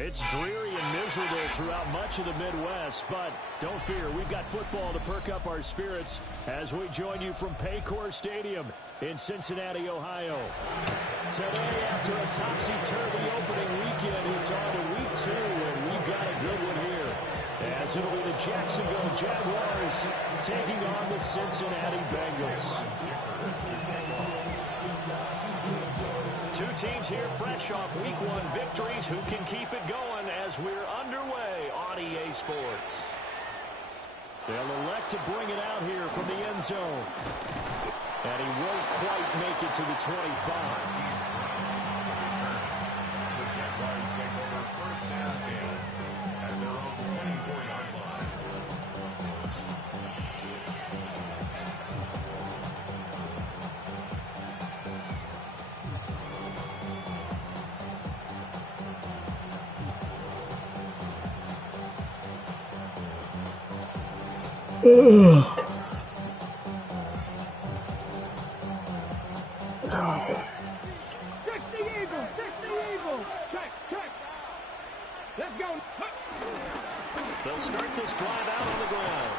It's dreary and miserable throughout much of the Midwest, but don't fear, we've got football to perk up our spirits as we join you from Paycor Stadium in Cincinnati, Ohio. Today, after a topsy-turvy opening weekend, it's on to week 2, and we've got a good one here, as it'll be the Jacksonville Jaguars taking on the Cincinnati Bengals. Two teams here fresh off Week 1 victories. Who can keep it going as we're underway on EA Sports? They'll elect to bring it out here from the end zone. And he won't quite make it to the 25. The Jaguars take over first down 10 at their own 24-yard line. They'll start this drive out on the ground.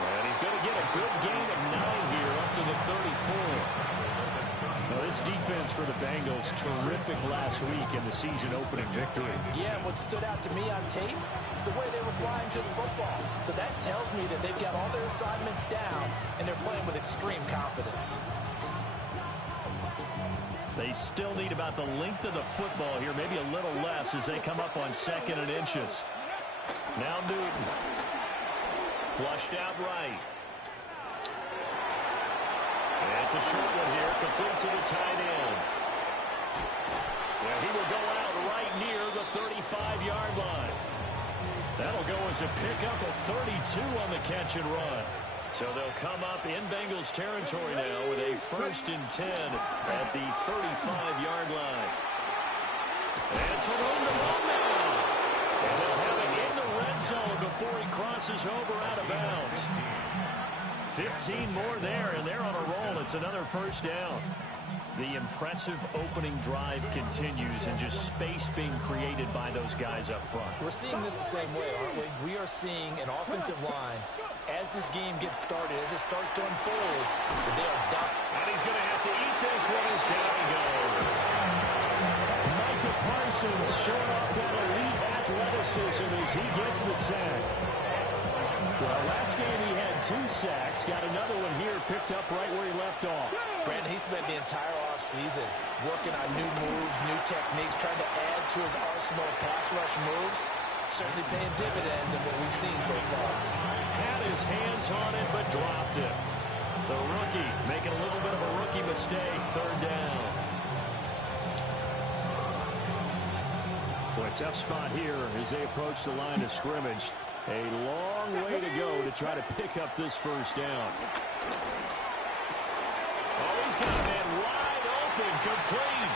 And he's going to get a good gain of 9 here up to the 34. Now, this defense for the Bengals, terrific last week in the season opening victory. Yeah, and what stood out to me on tape, the way they were flying to the football. So that tells me that they've got all their assignments down, and they're playing with extreme confidence. They still need about the length of the football here, maybe a little less as they come up on 2nd and inches. Now Newton. Flushed out right. And it's a short one here, complete to the tight end. Yeah, he will go out right near the 35-yard line. That'll go as a pickup of 32 on the catch and run. So they'll come up in Bengals territory now with a 1st and 10 at the 35-yard line. And it's a room to run now. And they'll have it in the red zone before he crosses over out of bounds. 15 more there, and they're on a roll. It's another 1st down. The impressive opening drive continues, and just space being created by those guys up front. We're seeing this the same way, aren't we? We are seeing an offensive line, as this game gets started, as it starts to unfold, that they are done. And he's going to have to eat this one as down he goes. Micah Parsons showing off that elite athleticism as he gets the sack. Well, last game he had 2 sacks. Got another one here picked up right where he left off. Brandon, he spent the entire offseason working on new moves, new techniques, trying to add to his arsenal of pass rush moves. Certainly paying dividends in what we've seen so far. Had his hands on it, but dropped it. The rookie making a little bit of a rookie mistake. 3rd down. Boy, tough spot here as they approach the line of scrimmage. A long way to go to try to pick up this 1st down. Oh, he's got a man wide open, complete.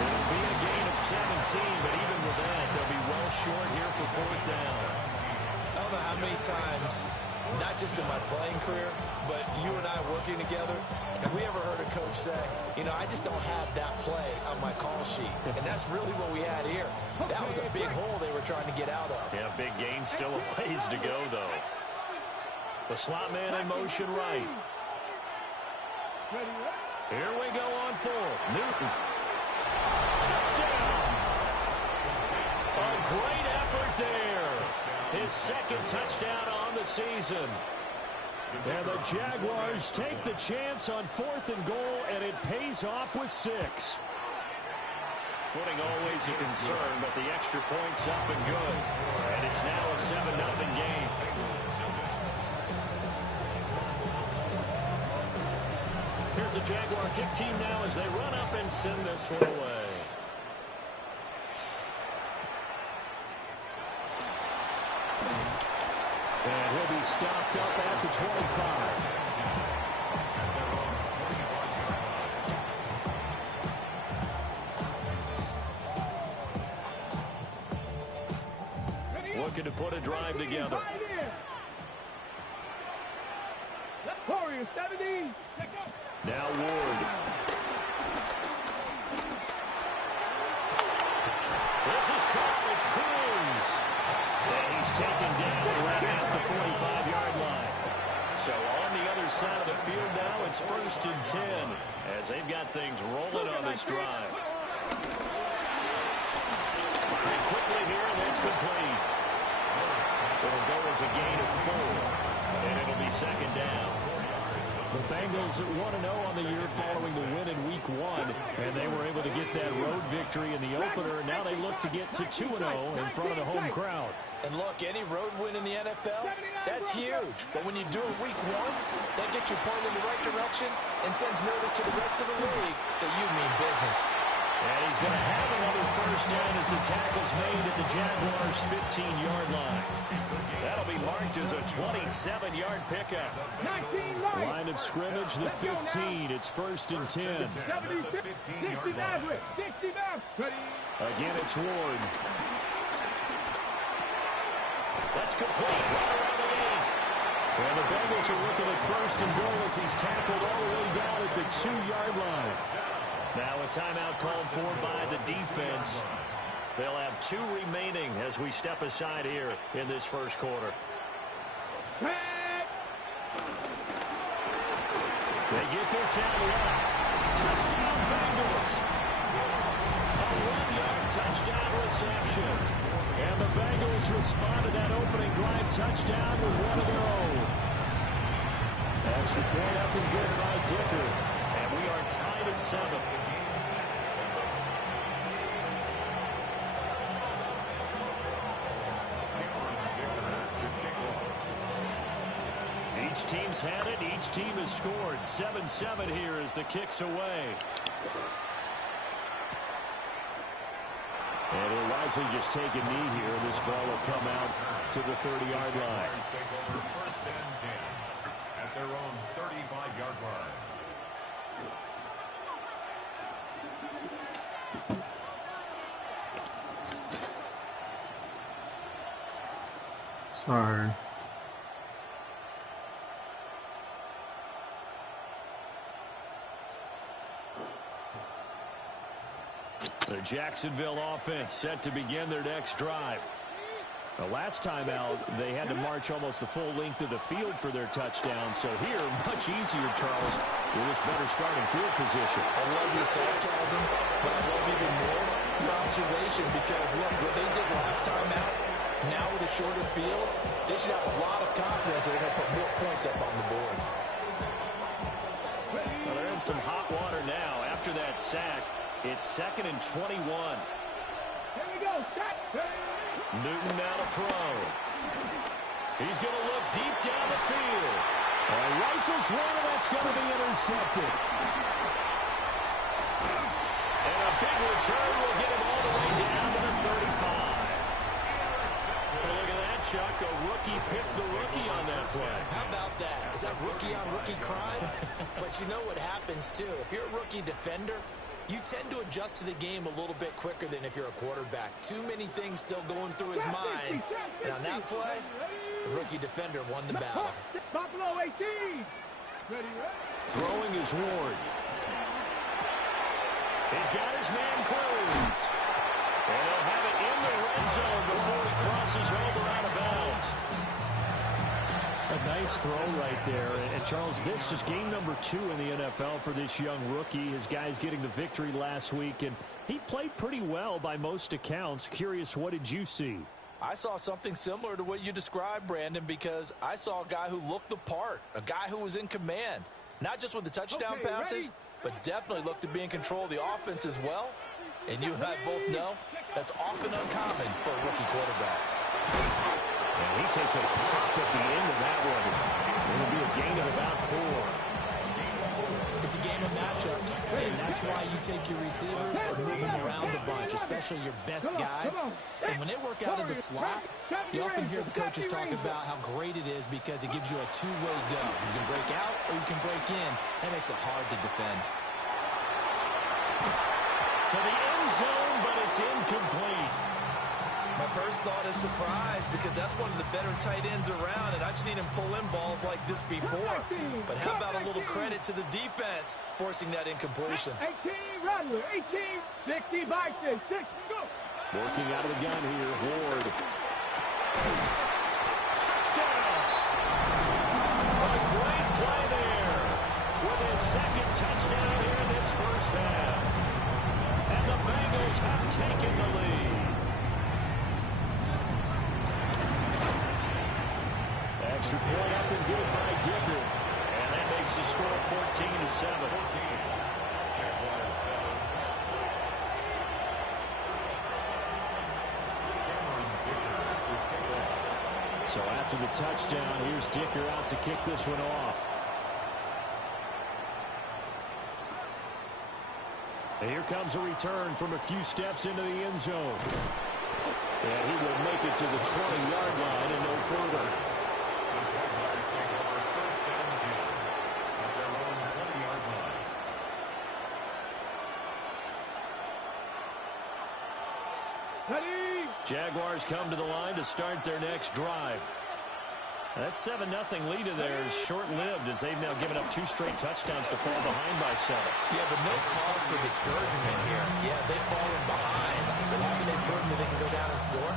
It'll be a gain of 17, but even with that, they'll be well short here for 4th down. I don't know how many times, not just in my playing career, but you and I working together, have we ever heard a coach say, you know, I just don't have that play on my call sheet. And that's really what we had here. That was a big hole they were trying to get out of. Yeah, big gain, still a ways to go, though. The slot man in motion right. Here we go on 4th. Newton. Touchdown! A great effort there. His 2nd touchdown on the season. And the Jaguars take the chance on 4th and goal, and it pays off with 6. Footing always a concern, but the extra point's up and good. And it's now a 7-0 game. Here's the Jaguar kick team now as they run up and send this one away. And he'll be stopped up at the 25. Looking to put a drive together. Now Ward. This is caught. It's Cruz. And he's taken down right at the 45-yard line. So on the other side of the field now, it's 1st and 10 as they've got things rolling on this drive. Firing quickly here, and that's complete. It'll go as a gain of 4, and it'll be 2nd down. The Bengals at 1-0 on the year following the win in Week 1, and they were able to get that road victory in the opener. Now they look to get to 2-0 in front of the home crowd. And look, any road win in the NFL, that's huge. But when you do it Week 1, that gets you pointed in the right direction and sends notice to the rest of the league that you mean business. And he's going to have another 1st down as the tackle's made at the Jaguars' 15-yard line. That'll be marked as a 27-yard pickup. Line of scrimmage, the 15. It's 1st and 10. Again, it's Ward. That's complete. Right around the 8. And the Bengals are looking at 1st and goal as he's tackled all the way down at the 2-yard line. Now a timeout called for by the defense. They'll have 2 remaining as we step aside here in this 1st quarter. They get this out left. Touchdown Bengals. A 1-yard touchdown reception. And the Bengals respond to that opening drive touchdown with one of their own. Extra point up and good by Dicker. And we are tied at 7. Each team's had it. Each team has scored. 7-7 here as the kick's away. And he'll wisely just take a knee here. This ball will come out to the 30-yard line. Take over 1st and 10 at their own 35-yard line. Sorry. The Jacksonville offense set to begin their next drive. The last time out, they had to march almost the full length of the field for their touchdown. So here, much easier, Charles, with this better starting field position. I love your sarcasm, but I love even more your observation because, look, what they did last time out, now with a shorter field, they should have a lot of confidence that they're going to put more points up on the board. Well, they're in some hot water now. After that sack, it's 2nd and 21. Here we go. Newton now to throw. He's going to look deep down the field. Rifles one, and that's going to be intercepted. And a big return will get him all the way down to the 35. Well, look at that, Chuck. A rookie picked the rookie on that play. How about that? Is that rookie-on-rookie crime? But you know what happens, too. If you're a rookie defender, you tend to adjust to the game a little bit quicker than if you're a quarterback. Too many things still going through his mind. And on that play, the rookie defender won the battle. Buffalo 18. Throwing is Ward. He's got his man Cruz. And he'll have it in the red zone before he crosses over out of bounds. A nice throw right there. And Charles, this is game number 2 in the NFL for this young rookie. His guys getting the victory last week, and he played pretty well by most accounts. Curious, what did you see? I saw something similar to what you described, Brandon, because I saw a guy who looked the part, a guy who was in command, not just with the touchdown passes, but definitely looked to be in control of the offense as well. And you and I both know that's often uncommon for a rookie quarterback. And he takes a pop at the end of that one. It'll be a gain of about 4. It's a game of matchups, and that's why you take your receivers and move them around a bunch, especially your best guys. And when they work out in the slot, you often hear the coaches talk about how great it is because it gives you a two-way go. You can break out or you can break in. That makes it hard to defend. To the end zone, but it's incomplete. My first thought is surprise because that's one of the better tight ends around, and I've seen him pull in balls like this before. But how about a little credit to the defense forcing that incompletion? 18, Rattler, 18, 60, Bison, 6, go. Working out of the gun here, Ward. Touchdown! A great play there with his second touchdown here in this first half. And the Bengals have taken the lead. Extra point up and good by Dicker. And that makes the score 14-7. So after the touchdown, here's Dicker out to kick this one off. And here comes a return from a few steps into the end zone. And he will make it to the 20-yard line and no further. Jaguars come to the line to start their next drive. That 7-0 lead of theirs is short-lived as they've now given up 2 straight touchdowns to fall behind by 7. Yeah, but no cause for discouragement here. Yeah, they've fallen behind, but haven't they proven that they can go down and score?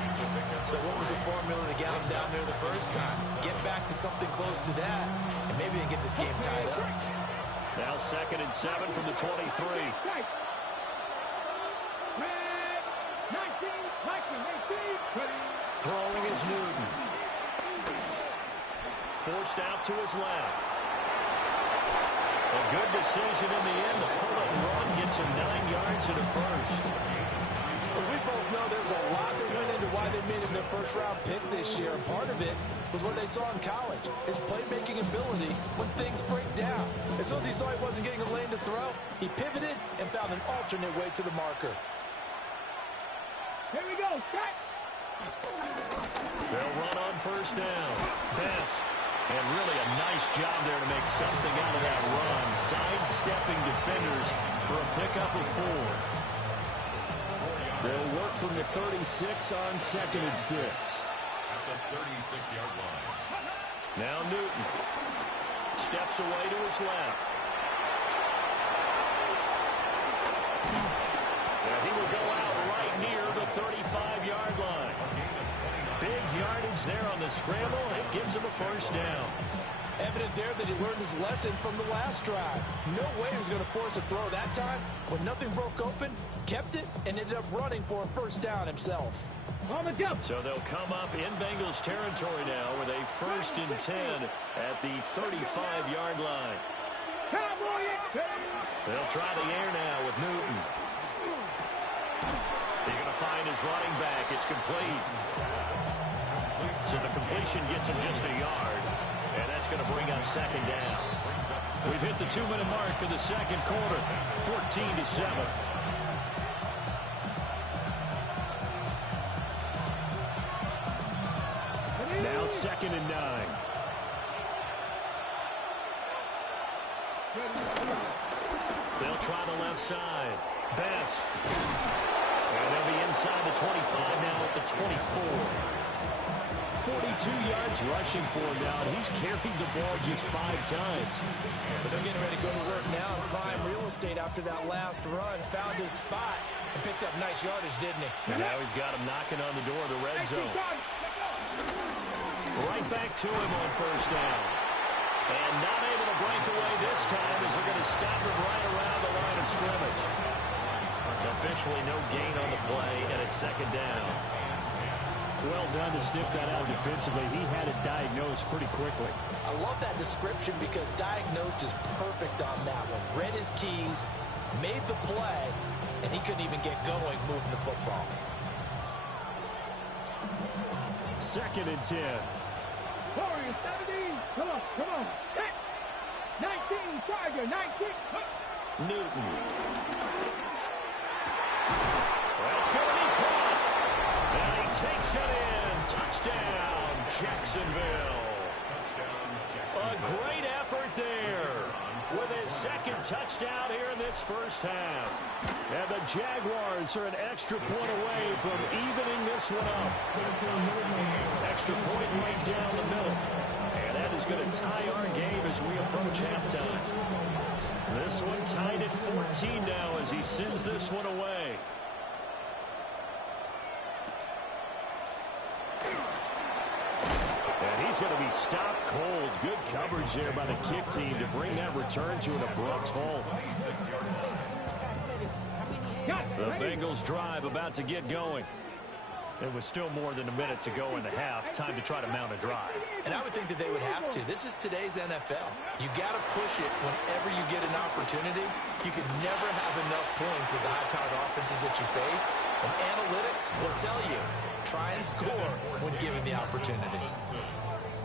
So what was the formula to get them down there the first time? Get back to something close to that, and maybe they can get this game tied up. Now 2nd and 7 from the 23. Throwing is Newton. Forced out to his left. A good decision in the end. The pull and run gets him 9 yards and a first. Well, we both know there's a lot that went into why they made him their first-round pick this year. Part of it was what they saw in college, his playmaking ability when things break down. As soon as he saw he wasn't getting a lane to throw, he pivoted and found an alternate way to the marker. Here we go, catch! They'll run on first down. Best. And really a nice job there to make something out of that run. Sidestepping defenders for a pickup of 4. They'll work from the 36 on 2nd and 6. At the 36-yard line. Now Newton steps away to his left. And he will go out right near the 35-yard line. Big yardage there on the scramble. It gives him a first down. Evident there that he learned his lesson from the last drive. No way he was going to force a throw that time. When nothing broke open, kept it, and ended up running for a first down himself. So they'll come up in Bengals territory now with a 1st and 10 at the 35-yard line. They'll try the air now with Newton. He's going to find his running back. It's complete. So the completion gets him just a yard. And that's going to bring up 2nd down. We've hit the 2-minute mark of the 2nd quarter. 14-7. Now 2nd and 9. They'll try the left side. Best. And they'll be inside the 25 now at the 24. 42 yards rushing for him now. He's carried the ball just 5 times. But they're getting ready to go to work now in prime real estate after that last run. Found his spot and picked up nice yardage, didn't he? And now he's got him knocking on the door of the red zone. Right back to him on first down. And not able to break away this time as they're going to stop him right around the line of scrimmage. Officially no gain on the play, and it's 2nd down. Well done to sniff that out defensively. He had it diagnosed pretty quickly. I love that description because diagnosed is perfect on that one. Read his keys, made the play, and he couldn't even get going moving the football. 2nd and 10. Warriors, 17. Come on. Set. 19, Charger, 19. Newton. That's going to be caught. And he takes it in. Touchdown, Jacksonville. A great effort there with his 2nd touchdown here in this first half. And the Jaguars are an extra point away from evening this one up. Extra point right down the middle. And that is going to tie our game as we approach halftime. This one tied at 14 now as he sends this one away. And he's going to be stopped cold. Good coverage there by the kick team to bring that return to an abrupt halt. The Bengals drive about to get going. There was still more than a minute to go in the half. Time to try to mount a drive. And I would think that they would have to. This is today's NFL. You got to push it whenever you get an opportunity. You can never have enough points with the high-powered offenses that you face. And analytics will tell you, try and score when given the opportunity.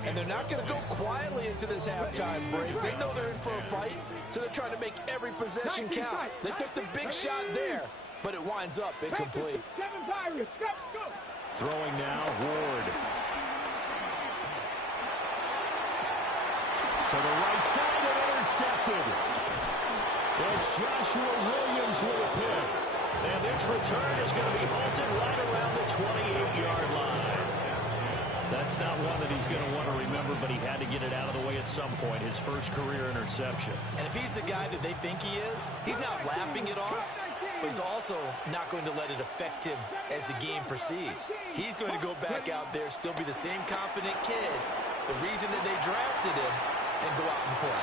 And they're not going to go quietly into this halftime break. They know they're in for a fight, so they're trying to make every possession count. They took the big shot there, but it winds up incomplete. Throwing now, Ward. To the right side and intercepted. It's Joshua Williams with a pick. And this return is going to be halted right around the 28-yard line. That's not one that he's going to want to remember, but he had to get it out of the way at some point, his first career interception. And if he's the guy that they think he is, he's not lapping it off, but he's also not going to let it affect him as the game proceeds. He's going to go back out there, still be the same confident kid, the reason that they drafted him, and go out and play.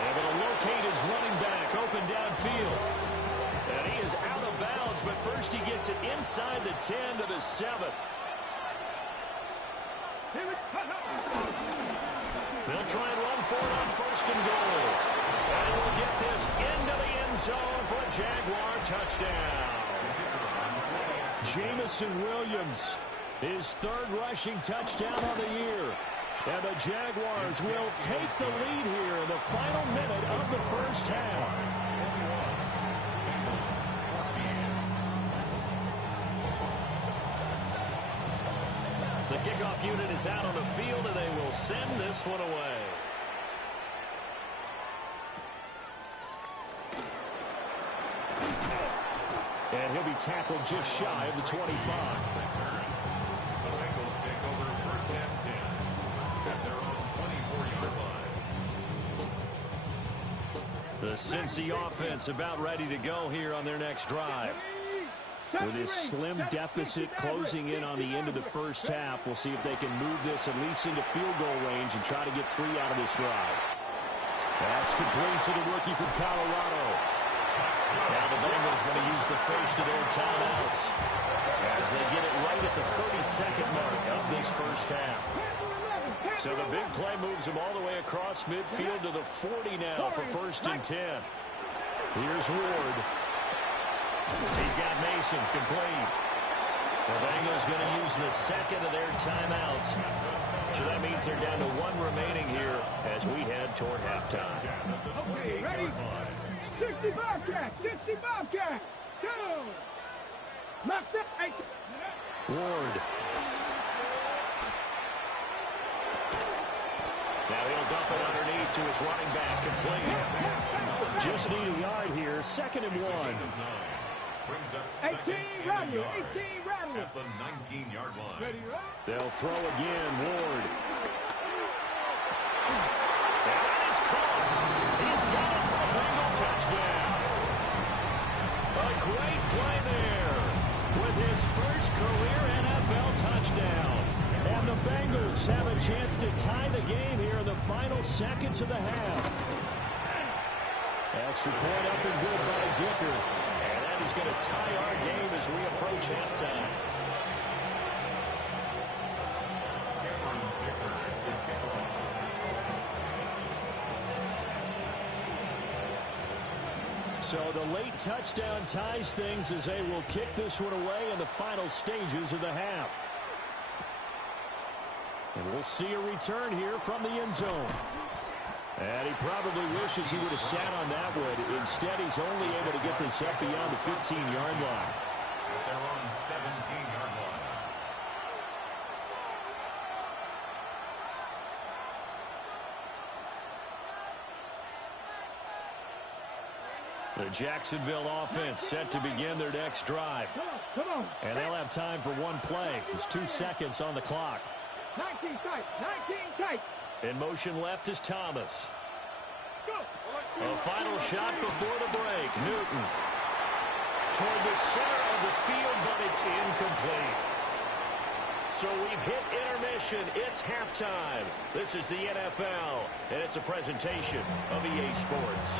Able to locate his running back, open downfield. And he is out of bounds, but first he gets it inside the 10 to the 7. They'll try and run for it on first and goal. And we'll get this into the end zone for a Jaguar touchdown. Jamison Williams, his third rushing touchdown of the year. And the Jaguars will take the lead here in the final minute of the first half. The kickoff unit is out on the field, and they will send this one away. And he'll be tackled just shy of the 25. The Bengals take over first and 10 at their own 24-yard line. The Cincy offense about ready to go here on their next drive. With his slim deficit closing in on the end of the first half, we'll see if they can move this at least into field goal range and try to get 3 out of this drive. That's complete to the rookie from Colorado. Now the Bengals going to use the first of their timeouts as they get it right at the 32nd mark of this first half. So the big play moves them all the way across midfield to the 40 now for first and 10. Here's Ward. He's got Mason complete. The Bengals going to use the second of their timeouts. So that means they're down to 1 remaining here as we head toward halftime. Okay, ready? 60 Bobcats, 60 Bobcats. Go! Knocked up. Ward. Now he'll dump it underneath to his running back, complete. Just need a yard here, 2nd and 1. Brings up 18 Rattler, 18 Rattler. at the 19-yard line. Ready, right? They'll throw again, Ward. And that is caught. He's got it for a Bengal touchdown. A great play there with his first career NFL touchdown. And the Bengals have a chance to tie the game here in the final seconds of the half. Extra point up and good by Dicker. And that is going to tie our game as we approach halftime. So the late touchdown ties things as they will kick this one away in the final stages of the half. And we'll see a return here from the end zone. And he probably wishes he would have sat on that one. Instead, he's only able to get this up beyond the 15-yard line. At their own 17-yard line. The Jacksonville offense set to begin their next drive. Come on. And they'll have time for one play. There's 2 seconds on the clock. 19 tight, 19 tight. In motion left is Thomas. Go. A final shot before the break. Newton toward the center of the field, but it's incomplete. So we've hit intermission. It's halftime. This is the NFL, and it's a presentation of EA Sports.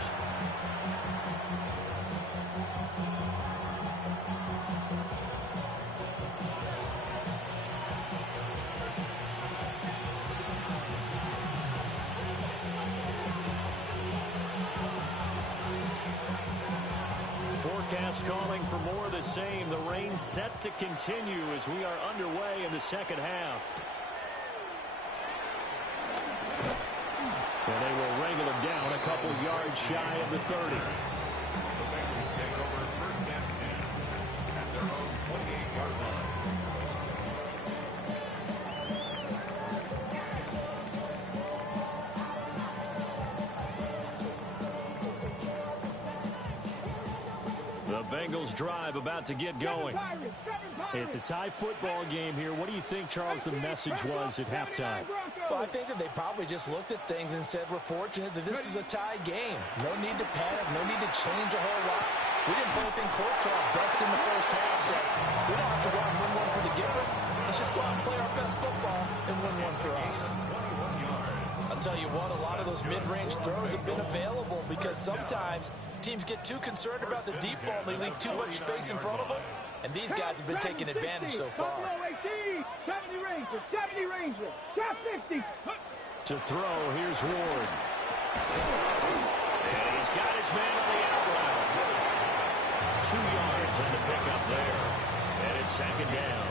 Forecast calling for more of the same. The rain set to continue as we are underway in the second half. And they will wrangle him down a couple yards shy of the 30. The Bengals take over first and 10 at their own 28-yard line. The Bengals drive about to get going. It's a tie football game here. What do you think, Charles, the message was at halftime? Well, I think that they probably just looked at things and said, we're fortunate that this is a tie game. No need to panic, no need to change a whole lot. We didn't play anything close to our best in the first half, so we don't have to go out and win one for the Gipper. Let's just go out and play our best football and win one for us. I'll tell you what, a lot of those mid-range throws have been available because sometimes teams get too concerned about the deep ball and they leave too much space in front of them. And these guys have been taking advantage so far. 70 Ranger, 70 Ranger, top 50. To throw, here's Ward. And he's got his man on the out route. 2 yards on the pickup there. And it's second down.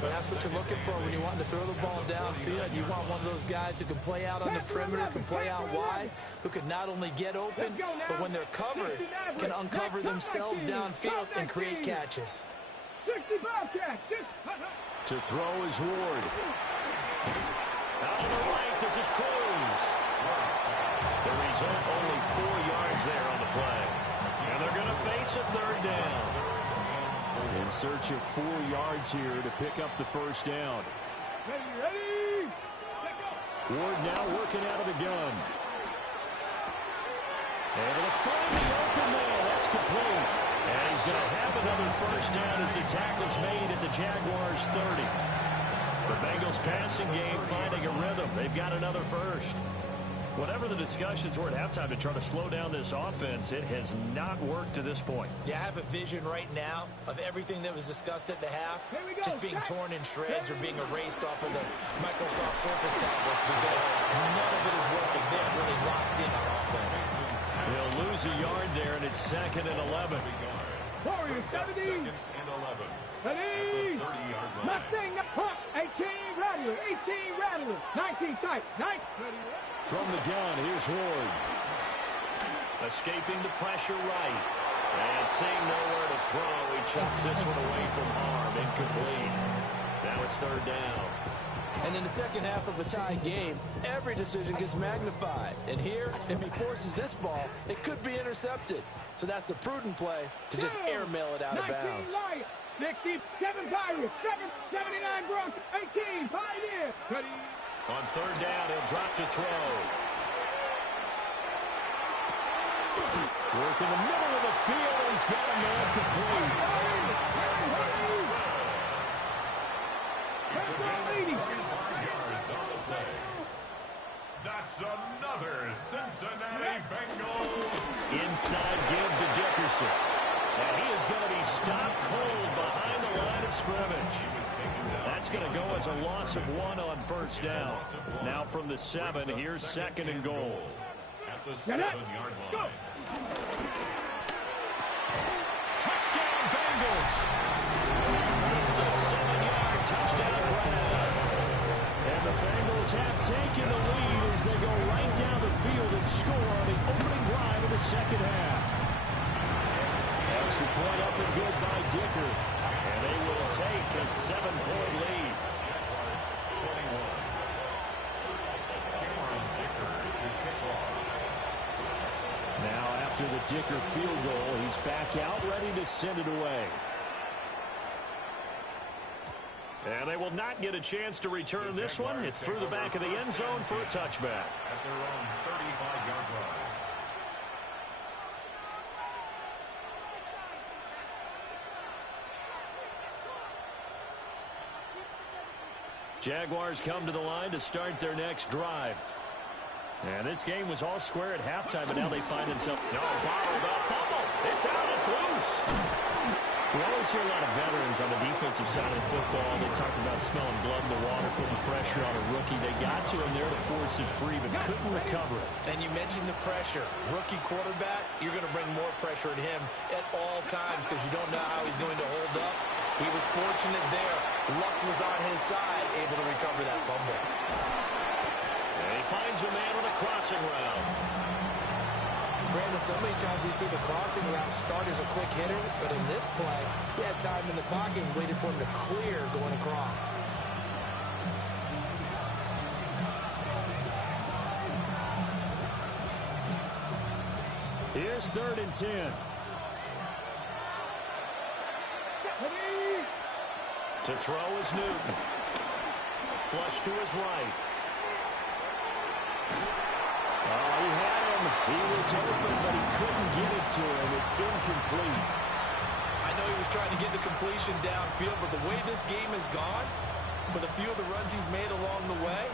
So that's what you're looking for when you want to throw the ball downfield. You want one of those guys who can play out on the perimeter, can play out wide, who can not only get open, but when they're covered, can uncover themselves downfield and create catches. 65 catch. To throw is Ward. Out to the right, this is Cruz. The result, only 4 yards there on the play. And they're going to face a third down. In search of 4 yards here to pick up the first down. Ready. Ward now working out of the gun. Able to find the open man. That's complete. And he's going to have another first down as the tackle's made at the Jaguars' 30. The Bengals passing game finding a rhythm. They've got another first. Whatever the discussions were at halftime to try to slow down this offense, it has not worked to this point. Yeah, I have a vision right now of everything that was discussed at the half just being torn in shreds or being erased off of the Microsoft Surface tablets because none of it is working. They're really locked in on offense. They'll lose a yard there, and it's 2nd and 11. Warriors, 70. 2nd and 11. Ready. 30-yard line. Nothing. Pump. 18 Rattler. 18 Rattler. 19 tight. 9. From the gun, here's Ward. Escaping the pressure right. And seeing nowhere to throw, he chucks this one away from harm. Incomplete. Now it's third down. And in the second half of a tie game, every decision gets magnified. And here, if he forces this ball, it could be intercepted. So that's the prudent play to just airmail it out of bounds. 67 Pirates, 79 Broncos, 18 Pioneers. On third down, he'll drop to throw. Work in the middle of the field. He's got a man complete. It's a gain of 25 yards on the play. That's another Cincinnati Bengals. Inside give to Dickerson. And he is going to be stopped cold behind the line of scrimmage. That's going to go as a loss of 1 on first down. Now from the 7, here's 2nd and goal. At the 7-yard line. Touchdown Bengals. The 7-yard touchdown grab. And the Bengals have taken the lead as they go right down the field and score on the opening drive of the second half. Extra point up and good by Dicker. And they will take a 7-point lead. Now after the Dicker field goal, he's back out ready to send it away. And they will not get a chance to return this one. It's through the back of the end zone for a touchback. At their own 35-yard line. Jaguars come to the line to start their next drive. And this game was all square at halftime, but now they find themselves bottled up. Fumble. It's out. It's loose. We always hear a lot of veterans on the defensive side of the football. They talk about smelling blood in the water, putting pressure on a rookie. They got to him there to force it free, but couldn't recover it. And you mentioned the pressure. Rookie quarterback, you're going to bring more pressure at him at all times because you don't know how he's going to hold up. He was fortunate there. Luck was on his side, able to recover that fumble. And he finds a man with a crossing route. Brandon, so many times we see the crossing route start as a quick hitter, but in this play, he had time in the pocket and waited for him to clear going across. Here's 3rd and 10. To throw is Newton. Flush to his right. Oh, he had him. He was open, but he couldn't get it to him. It's incomplete. I know he was trying to get the completion downfield, but the way this game has gone, with a few of the runs he's made along the way,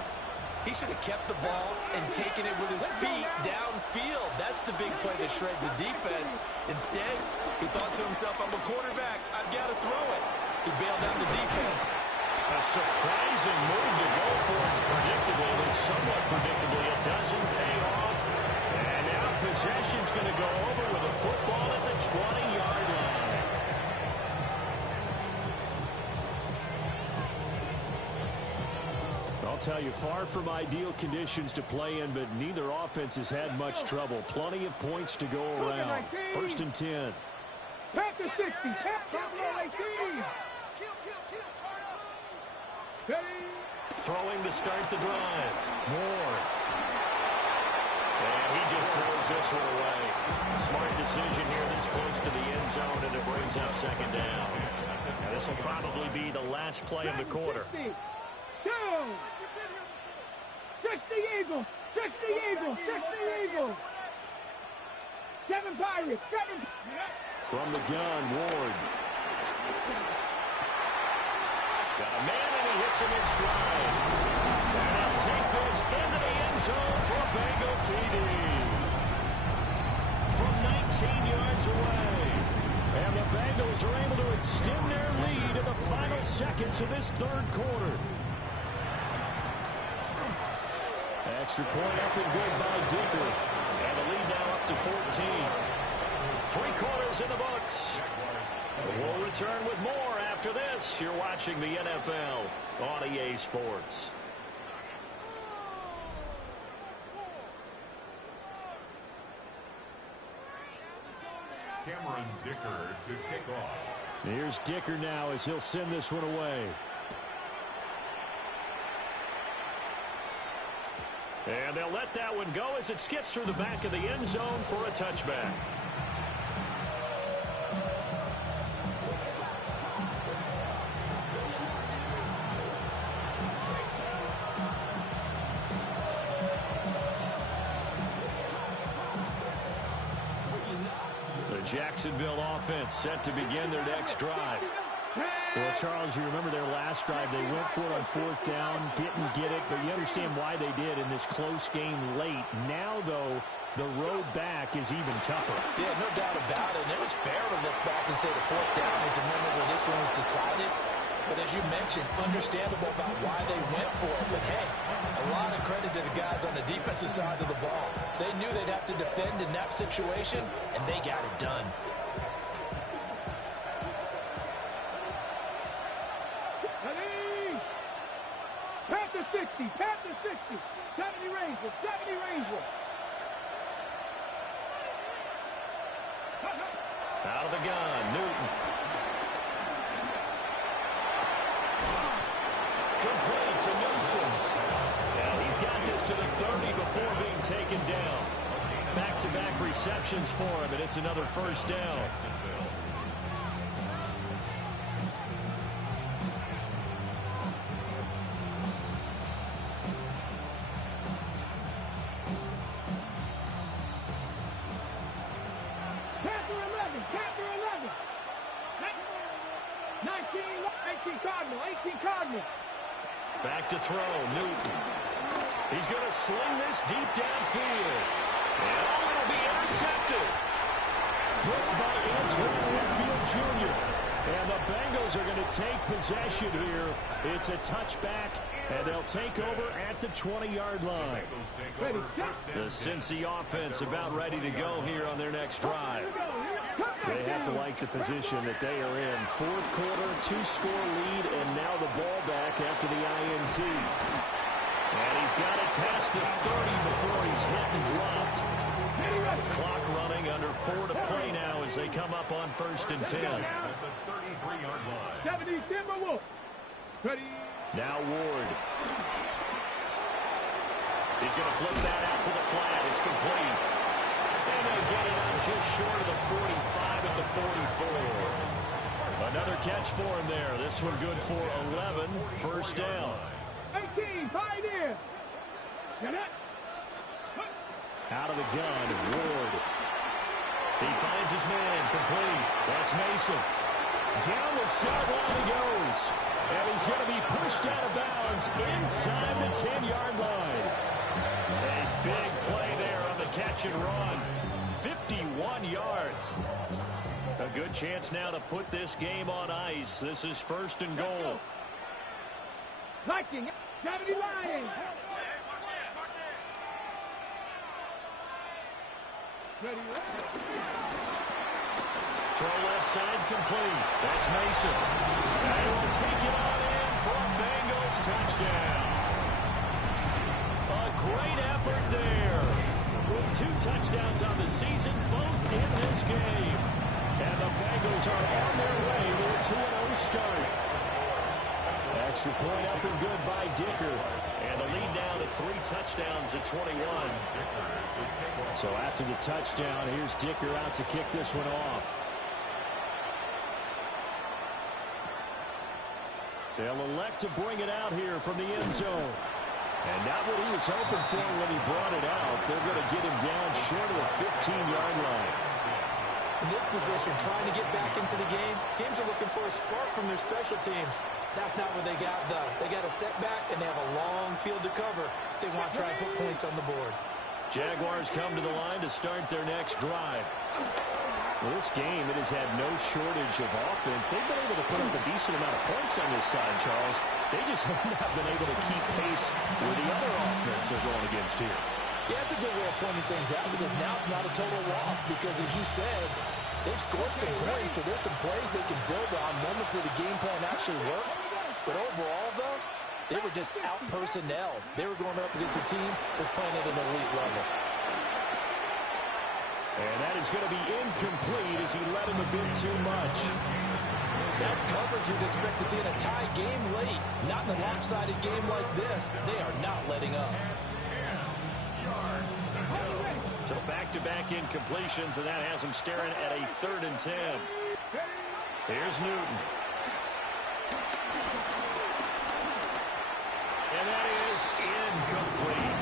he should have kept the ball and taken it with his feet downfield. That's the big play that shreds the defense. Instead, he thought to himself, I'm a quarterback. I've got to throw it. He bailed out the defense. A surprising move to go for it predictably, at least somewhat predictably. It doesn't pay off. And now possession's going to go over with a football at the 20-yard line. I'll tell you, far from ideal conditions to play in, but neither offense has had much trouble. Plenty of points to go around. 1st and 10. Panther 60. Panther 18. Throwing to start the drive. Moore. And he just throws this one away. Smart decision here this close to the end zone, and it brings up 2nd down. Now, this will probably be the last play of the quarter. 60 Eagles. 60 Eagles. 60 Eagles. 7 Pirates. 7. From the gun, Ward. Got a man, and he hits him in stride. And he'll take this into the end zone for a Bengal TD. From 19 yards away. And the Bengals are able to extend their lead in the final seconds of this 3rd quarter. Extra point up and good by Dicker. And the lead now up to 14. 3 quarters in the books. We'll return with more after this. You're watching the NFL on EA Sports. Cameron Dicker to kick off. Here's Dicker now as he'll send this one away. And they'll let that one go as it skips through the back of the end zone for a touchback. The Jacksonville offense set to begin their next drive. Well, Charles, you remember their last drive. They went for it on 4th down, didn't get it, but you understand why they did in this close game late. Now, though, the road back is even tougher. Yeah, no doubt about it. And it was fair to look back and say the 4th down was a moment where this one was decided. But as you mentioned, understandable about why they went for it. But, hey, a lot of credit to the guys on the defensive side of the ball. They knew they'd have to defend in that situation, and they got it done. Panther 60. Panther 60. 70 Rangers. 70 Rangers. Out of the gun, Newton. Complete to Newsom. And he's got this to the 30 before being taken down. Back-to-back receptions for him, and it's another 1st down. Panther 11. 19 Cardinal. 18 Cardinal. Back to throw, Newton. He's going to sling this deep downfield. And it'll be intercepted. Blocked by Antoine Winfield Jr. And the Bengals are going to take possession here. It's a touchback, and they'll take over at the 20-yard line. The Cincy offense about ready to go here on their next drive. They have to like the position that they are in. Fourth quarter, 2-score lead, and now the ball back after the INT. And he's got it past the 30 before he's hit and dropped. Clock running, under 4 to play now as they come up on 1st and 10. 70 Timberwolves. Ready. Now Ward. He's going to flip that out to the flat. It's complete. And they get it out just short of the 45 at the 44. Another catch for him there. This one good for 11. First down. 18, Pioneer. Get it. Out of the gun, Ward. He finds his man, complete. That's Mason. Down the sideline he goes. And he's going to be pushed out of bounds inside the 10-yard line. A big play there on the catch and run. 51 yards. A good chance now to put this game on ice. This is 1st and goal. Viking, 70 Lions. Ready. Throw left side complete. That's Mason. And will take it on in for a Bengals touchdown. A great effort there. With 2 touchdowns on the season, both in this game. And the Bengals are on their way to a 2-0 start. Extra point up and good by Dicker. And the lead now to 3 touchdowns at 21. So after the touchdown, here's Dicker out to kick this one off. They'll elect to bring it out here from the end zone. And not what he was hoping for when he brought it out. They're going to get him down short of the 15-yard line. In this position, trying to get back into the game, teams are looking for a spark from their special teams. That's not what they got, though. They got a setback, and they have a long field to cover if they want to try and put points on the board. Jaguars come to the line to start their next drive. Well, this game, it has had no shortage of offense. They've been able to put up a decent amount of points on this side, Charles. They just have not been able to keep pace with the other offense they're going against here. Yeah, it's a good way of pointing things out because now it's not a total loss because, as you said, they've scored some points, so there's some plays they can build on, moments where the game plan actually worked. But overall, though, they were just out-personnel. They were going up against a team that's playing at an elite level. And that is going to be incomplete as he led him a bit too much. That's coverage you'd expect to see in a tie game late. Not in a lopsided game like this. They are not letting up. So back-to-back incompletions, and that has him staring at a 3rd and 10. Here's Newton. And that is incomplete.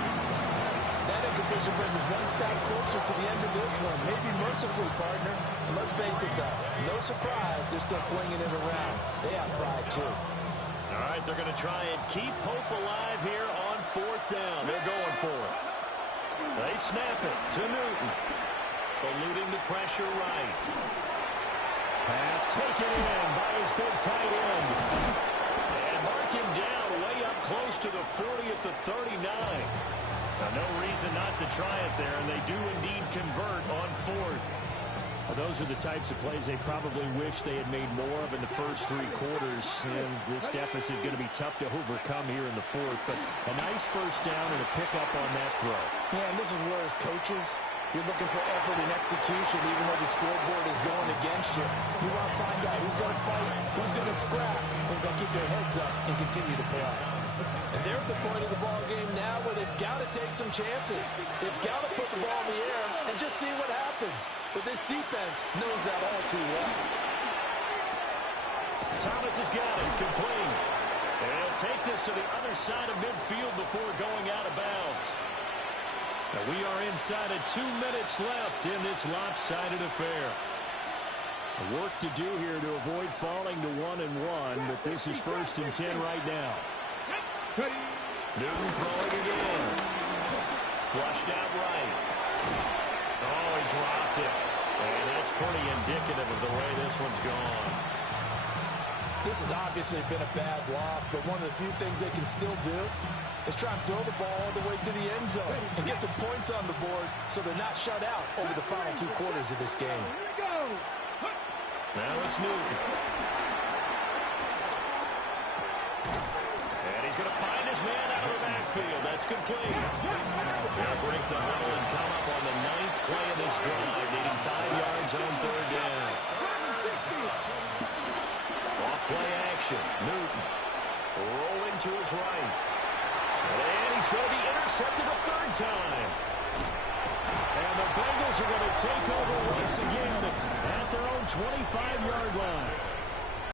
That incompletion brings us one step closer to the end of this one. Maybe mercifully, partner. And let's face it, though. No surprise, they're still flinging it around. They have pride, too. All right, they're going to try and keep hope alive here on 4th down. They're going for it. They snap it to Newton. Eluding the pressure right. Pass taken in by his big tight end. And mark him down way up close to the 40 at the 39. Now, no reason not to try it there, and they do indeed convert on 4th. Well, those are the types of plays they probably wish they had made more of in the first 3 quarters. And this deficit going to be tough to overcome here in the 4th. But a nice first down and a pickup on that throw. Yeah, and this is where, as coaches, you're looking for effort and execution, even though the scoreboard is going against you. You want to find out who's going to fight, who's going to scrap, who's going to keep their heads up and continue to play. And they're at the point of the ball game now where they've got to take some chances. They've got to put the ball in the air and just see what happens. But this defense knows that all too well. Thomas has got it, complete. And he'll take this to the other side of midfield before going out of bounds. Now we are inside of 2 minutes left in this lopsided affair. Work to do here to avoid falling to 1-1, but this is 1st and 10 right now. Newton throwing again. Flushed out right. Oh, he dropped it. And that's pretty indicative of the way this one's gone. This has obviously been a bad loss, but one of the few things they can still do is try and throw the ball all the way to the end zone and get some points on the board so they're not shut out over the final 2 quarters of this game. Now it's Newton. And he's going to find his man out of the backfield. That's complete. They'll break the huddle and come up on the 9th play of this drive, needing 5 yards on 3rd down. Off play action. Newton rolling to his right. And he's going to be intercepted a 3rd time. And the Bengals are going to take over once again at their own 25-yard line.